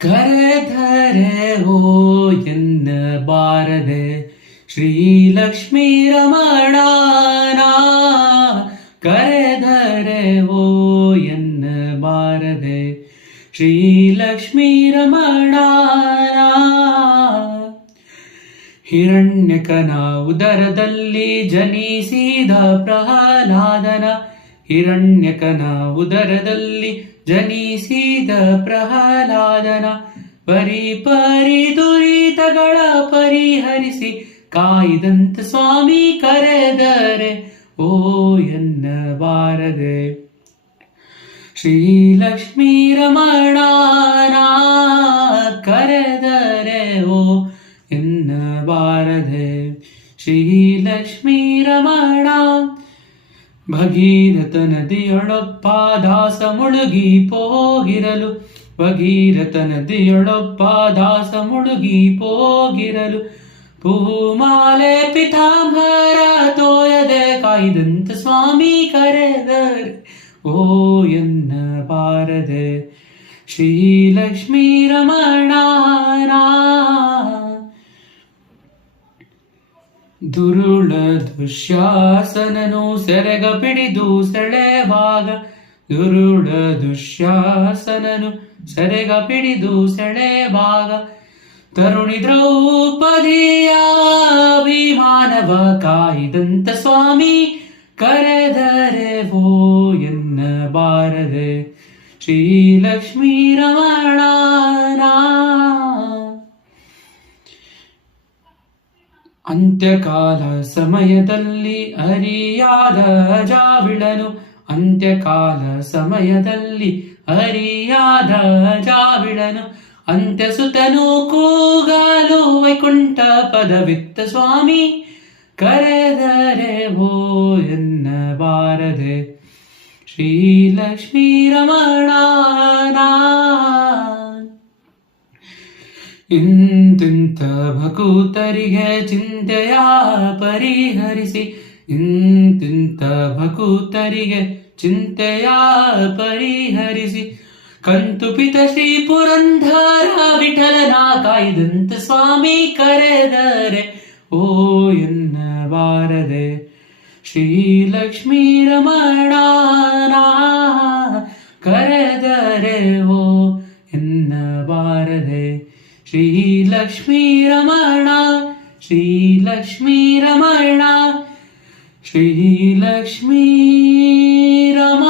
ಕರೆದರೆ ಓ ಎನ್ನ ಬಾರದೆ ಶ್ರೀಲಕ್ಷ್ಮೀ ರಮಣಾನ ಕರೆದರೆ ಓ ಎನ್ನ ಬಾರದೆ ಶ್ರೀಲಕ್ಷ್ಮೀ ರಮಣಾನ ಹಿರಣ್ಯಕನ ಉದರದಲ್ಲಿ ಜನಿಸಿದ ಪ್ರಹ್ಲಾದನ ಹಿರಣ್ಯಕನ ಉದರದಲ್ಲಿ ಜನಿಸಿದ ಪ್ರಹ್ಲಾದನ ಪರಿ ಪರಿ ದುರಿತಗಳ ಪರಿಹರಿಸಿ ಕಾಯ್ದಂತ ಸ್ವಾಮಿ ಕರೆದರೆ, ಓ ಎನ್ನ ಬಾರದೆ ಶ್ರೀಲಕ್ಷ್ಮೀ ರಮಣಾನ ಕರೆದರೆ, ಓ ಎನ್ನ ಬಾರದೆ ಶ್ರೀಲಕ್ಷ್ಮೀ ರಮಣ ಭಗೀರಥ ನದಿಯೊಳಪ್ಪ ಮುಳುಗಿ ಪೋಗಿರಲು. ಭಗೀರಥ ನದಿಯೊಳಪ್ಪ ಮುಳುಗಿ ಪೋಗಿರಲು. ಪೂಮಾಲೆ ಪಿತಾಂಬರ ತೋಯದೆ ಕಾಯ್ದಂತ ಸ್ವಾಮಿ ಕರೆದರೆ. ಓ ಎನ್ನ ಬಾರದೆ ಶ್ರೀಲಕ್ಷ್ಮೀ ರಮಣಾನ. ದುರುಳ ದುಶ್ಯಾಸನನು ಸೆರೆಗ ಪಿಡಿದು ಸೆಳೆವಾಗ. ದುರುಳ ದುಶ್ಯಾಸನನು ಸೆರೆಗ ಪಿಡಿದು ಸೆಳೆವಾಗ. ತರುಣಿ ದ್ರೌಪದಿಯ ಅಭಿಮಾನವ ಕಾಯ್ದಂತ ಸ್ವಾಮಿ, ಕರೆದರೆ ಓ ಎನ್ನ ಬಾರದೆ ಶ್ರೀಲಕ್ಷ್ಮೀ ರಮಣಾನ ಅಂತ್ಯಕಾಲ ಸಮಯದಲ್ಲಿ ಅರಿಯಾದ ಜಾವಿಳನು. ಅಂತ್ಯಕಾಲ ಸಮಯದಲ್ಲಿ ಅರಿಯಾದ ಜಾವಿಳನು. ಅಂತ್ಯಸುತನು ಕೂಗಾಲು ವೈಕುಂಠ ಪದವಿತ್ತ ಸ್ವಾಮಿ, ಕರೆದರೆ ಓ ಎನ್ನ ಬಾರದೆ ಶ್ರೀಲಕ್ಷ್ಮೀ ರಮಣಾನ ಇಂತಿಂತ ಭಕೂತರಿಗೆ ಚಿಂತೆಯ ಪರಿಹರಿಸಿ ಇಂತಿಂತ ಭಕೂತರಿಗೆ ಚಿಂತೆಯ ಪರಿಹರಿಸಿ ಕಂತುಪಿತ ಶ್ರೀ ಪುರಂದರ ವಿಠಲನ ಕಾಯ್ದಂತ ಸ್ವಾಮಿ ಕರೆದರೆ, ಓ ಎನ್ನಬಾರದೆ ಶ್ರೀಲಕ್ಷ್ಮೀ ರಮಣಾನ ಕರೆದರೆ, ಓ ಶ್ರೀಲಕ್ಷ್ಮೀ ರಮಣ ಶ್ರೀಲಕ್ಷ್ಮೀ ರಮಣ ಶ್ರೀಲಕ್ಷ್ಮೀ ರಮಣ